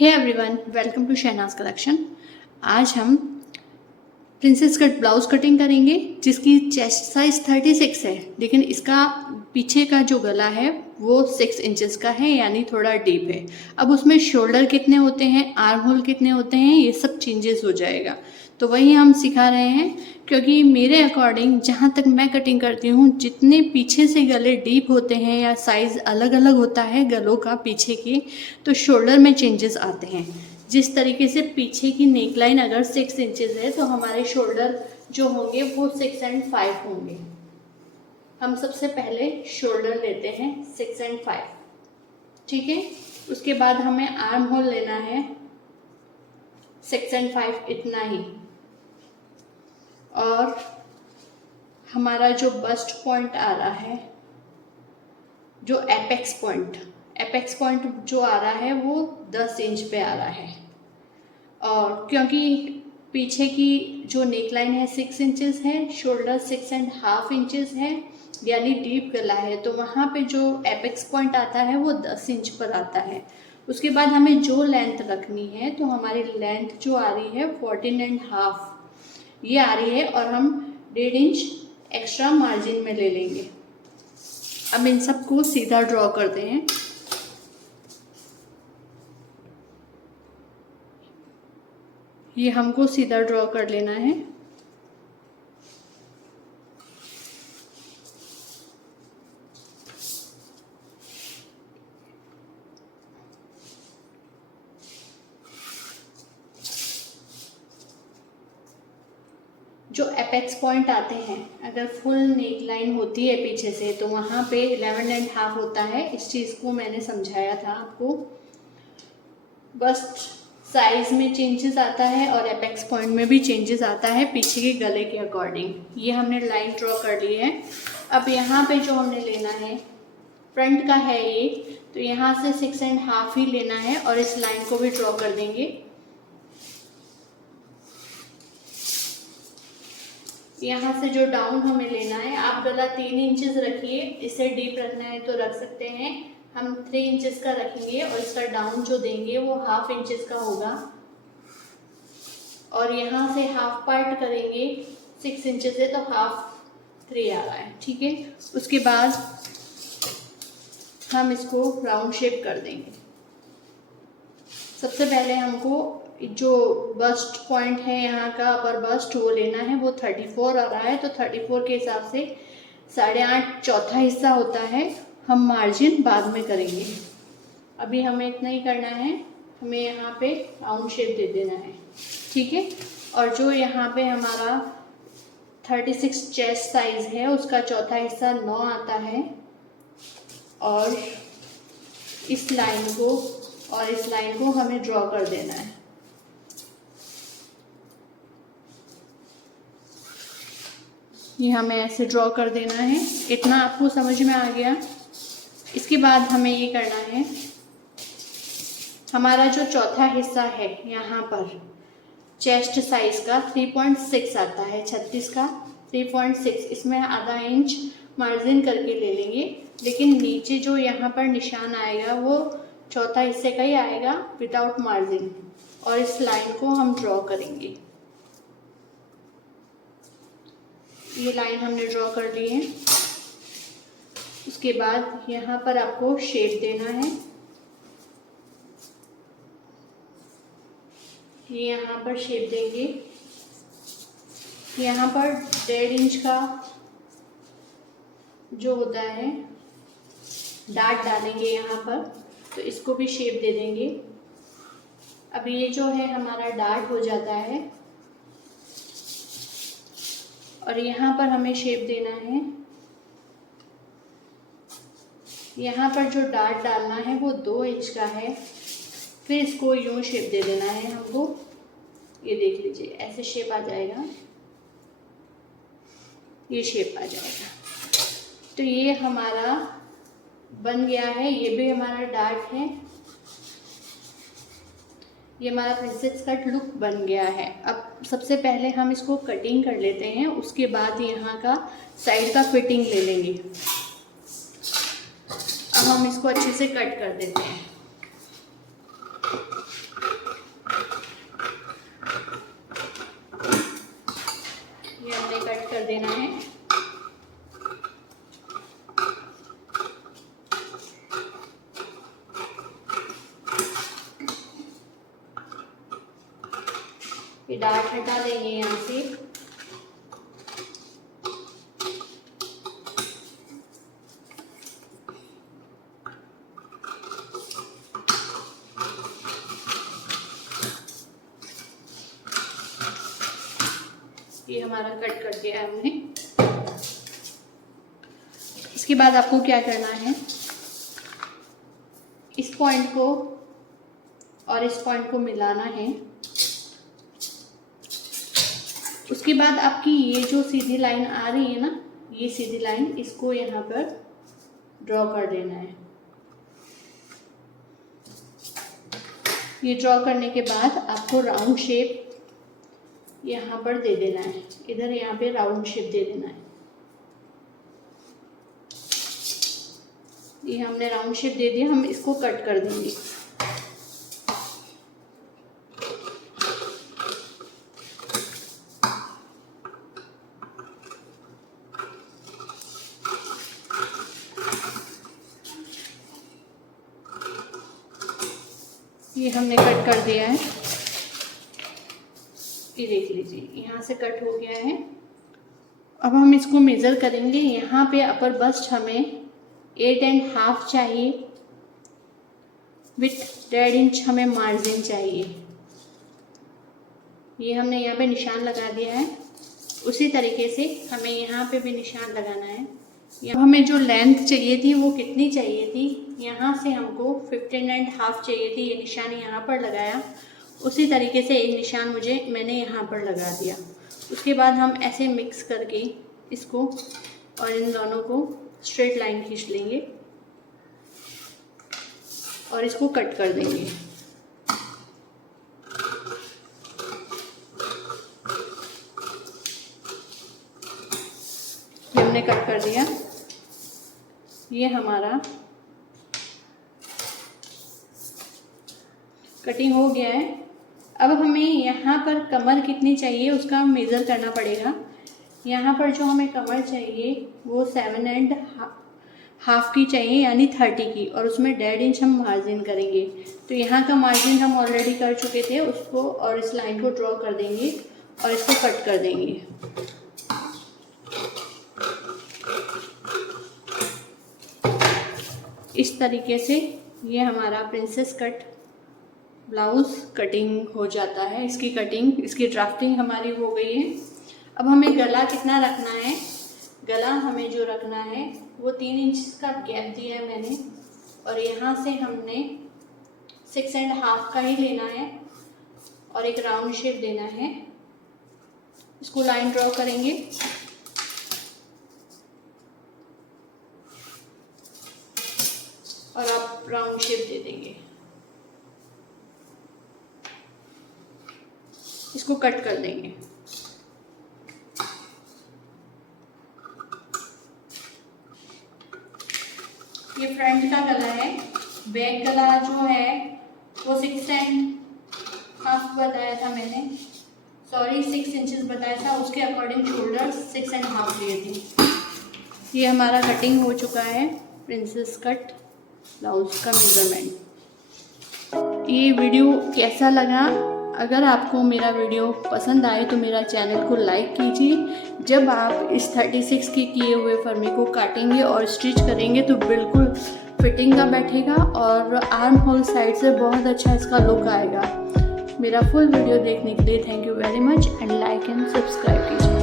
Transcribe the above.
Hey everyone, welcome to Shahnaz collection. आज हम princess cut blouse cutting करेंगे जिसकी चेस्ट साइज 36 है, लेकिन इसका पीछे का जो गला है वो 6 इंचेस का है, यानी थोड़ा डीप है। अब उसमें शोल्डर कितने होते हैं, आर्म होल कितने होते हैं, ये सब चेंजेस हो जाएगा। तो वही हम सिखा रहे हैं, क्योंकि मेरे अकॉर्डिंग जहाँ तक मैं कटिंग करती हूँ, जितने पीछे से गले डीप होते हैं या साइज़ अलग अलग होता है गलों का पीछे की, तो शोल्डर में चेंजेस आते हैं। जिस तरीके से पीछे की नेकलाइन अगर 6 इंचेस है तो हमारे शोल्डर जो होंगे वो 6 और 5 होंगे। हम सबसे पहले शोल्डर लेते हैं 6 और 5, ठीक है। उसके बाद हमें आर्म होल लेना है 6 और 5, इतना ही। और हमारा जो बस्ट पॉइंट आ रहा है, जो एपेक्स पॉइंट जो आ रहा है वो 10 इंच पे आ रहा है। और क्योंकि पीछे की जो नेकलाइन है 6 इंचेस है, शोल्डर 6.5 इंचेस है, यानी डीप गला है, तो वहाँ पे जो एपेक्स पॉइंट आता है वो 10 इंच पर आता है। उसके बाद हमें जो लेंथ रखनी है, तो हमारी लेंथ जो आ रही है 14.5 ये आ रही है, और हम 1.5 इंच एक्स्ट्रा मार्जिन में ले लेंगे। अब इन सबको सीधा ड्रॉ करते हैं। ये हमको सीधा ड्रॉ कर लेना है। जो एपेक्स पॉइंट आते हैं, अगर फुल नेक लाइन होती है पीछे से, तो वहाँ पे 11.5 होता है। इस चीज़ को मैंने समझाया था आपको। बस्ट साइज में चेंजेस आता है और एपेक्स पॉइंट में भी चेंजेस आता है पीछे के गले के अकॉर्डिंग। ये हमने लाइन ड्रॉ कर ली है। अब यहाँ पे जो हमने लेना है, फ्रंट का है ये, तो यहाँ से 6.5 ही लेना है और इस लाइन को भी ड्रॉ कर देंगे। यहाँ से जो डाउन हमें लेना है, आप गला 3 इंचेस रखिए, इसे डीप रखना है तो रख सकते हैं। हम 3 इंचेस का रखेंगे और इसका डाउन जो देंगे वो 1/2 इंचेस का होगा। और यहाँ से हाफ पार्ट करेंगे, 6 इंचेस है तो 1/2 आ रहा है, ठीक है। उसके बाद हम इसको राउंड शेप कर देंगे। सबसे पहले हमको जो बस्ट पॉइंट है यहाँ का, अपर बस्ट, वो लेना है। वो 34 आ रहा है, तो 34 के हिसाब से 8.5 चौथा हिस्सा होता है। हम मार्जिन बाद में करेंगे, अभी हमें इतना ही करना है। हमें यहाँ पे राउंड शेप दे देना है, ठीक है। और जो यहाँ पे हमारा 36 चेस्ट साइज है, उसका चौथा हिस्सा 9 आता है। और इस लाइन को हमें ड्रॉ कर देना है। ये हमें ऐसे ड्रॉ कर देना है। इतना आपको समझ में आ गया। इसके बाद हमें ये करना है, हमारा जो चौथा हिस्सा है यहाँ पर चेस्ट साइज का 3.6 आता है, 36 का 3.6, इसमें आधा इंच मार्जिन करके ले लेंगे। लेकिन नीचे जो यहाँ पर निशान आएगा वो चौथा हिस्से का ही आएगा विदाउट मार्जिन, और इस लाइन को हम ड्रॉ करेंगे। ये लाइन हमने ड्रॉ कर ली है। उसके बाद यहाँ पर आपको शेप देना है। ये यहाँ पर शेप देंगे। यहाँ पर 1.5 इंच का जो होता है डार्ट डालेंगे यहाँ पर, तो इसको भी शेप दे देंगे। अब ये जो है हमारा डार्ट हो जाता है, और यहाँ पर हमें शेप देना है। यहाँ पर जो डार्ट डालना है वो 2 इंच का है। फिर इसको यूं शेप दे देना है हमको। ये देख लीजिए, ऐसे शेप आ जाएगा, ये शेप आ जाएगा। तो ये हमारा बन गया है। ये भी हमारा डार्ट है। ये हमारा प्रिंसेस कट लुक बन गया है। अब सबसे पहले हम इसको कटिंग कर लेते हैं, उसके बाद यहाँ का साइड का फिटिंग ले लेंगे। अब हम इसको अच्छे से कट कर देते हैं। ये डार्ट हटा देंगे यहाँ से। ये हमारा कट कर दिया हमने। इसके बाद आपको क्या करना है, इस पॉइंट को और इस पॉइंट को मिलाना है। उसके बाद आपकी ये जो सीधी लाइन आ रही है ना, ये सीधी लाइन, इसको यहाँ पर ड्रॉ कर देना है। ये ड्रॉ करने के बाद आपको राउंड शेप यहाँ पर दे देना है, इधर यहाँ पे राउंड शेप दे देना है। ये हमने राउंड शेप दे दिया, हम इसको कट कर देंगे। ये हमने कट कर दिया है, ये देख लीजिए यहाँ से कट हो गया है। अब हम इसको मेज़र करेंगे। यहाँ पे अपर बस्ट हमें 8.5 चाहिए, विथ 1.5 इंच हमें मार्जिन चाहिए। ये हमने यहाँ पे निशान लगा दिया है। उसी तरीके से हमें यहाँ पे भी निशान लगाना है। यहाँ हमें जो लेंथ चाहिए थी वो कितनी चाहिए थी, यहाँ से हमको 15.5 चाहिए थी। ये निशान यहाँ पर लगाया, उसी तरीके से एक निशान मैंने यहाँ पर लगा दिया। उसके बाद हम ऐसे मिक्स करके इसको और इन दोनों को स्ट्रेट लाइन खींच लेंगे और इसको कट कर देंगे। ये हमने कट कर दिया। ये हमारा कटिंग हो गया है। अब हमें यहाँ पर कमर कितनी चाहिए उसका मेज़र करना पड़ेगा। यहाँ पर जो हमें कमर चाहिए वो 7.5 की चाहिए, यानी 30 की, और उसमें 1.5 इंच हम मार्जिन करेंगे। तो यहाँ का मार्जिन हम ऑलरेडी कर चुके थे उसको, और इस लाइन को ड्रॉ कर देंगे और इसको कट कर देंगे। इस तरीके से ये हमारा प्रिंसेस कट ब्लाउज़ कटिंग हो जाता है। इसकी ड्राफ्टिंग हमारी हो गई है। अब हमें गला कितना रखना है, गला हमें जो रखना है वो 3 इंच का गैप दिया है मैंने, और यहाँ से हमने 6.5 का ही लेना है और एक राउंड शेप देना है। इसको लाइन ड्रॉ करेंगे और आप राउंड शेप दे देंगे। इसको कट कर देंगे। ये फ्रंट का गला है। बैक गला जो है वो 6.5 बताया था मैंने, 6 इंचेस बताया था। उसके अकॉर्डिंग शोल्डर 6.5 लिए थे। ये हमारा कटिंग हो चुका है, प्रिंसेस कट ब्लाउज का मेजरमेंट। ये वीडियो कैसा लगा? अगर आपको मेरा वीडियो पसंद आए तो मेरा चैनल को लाइक कीजिए। जब आप इस 36 के किए हुए फर्मे को काटेंगे और स्टिच करेंगे तो बिल्कुल फिटिंग का बैठेगा और आर्म होल साइड से बहुत अच्छा इसका लुक आएगा। मेरा फुल वीडियो देखने के लिए thank you very much and like and subscribe कीजिए।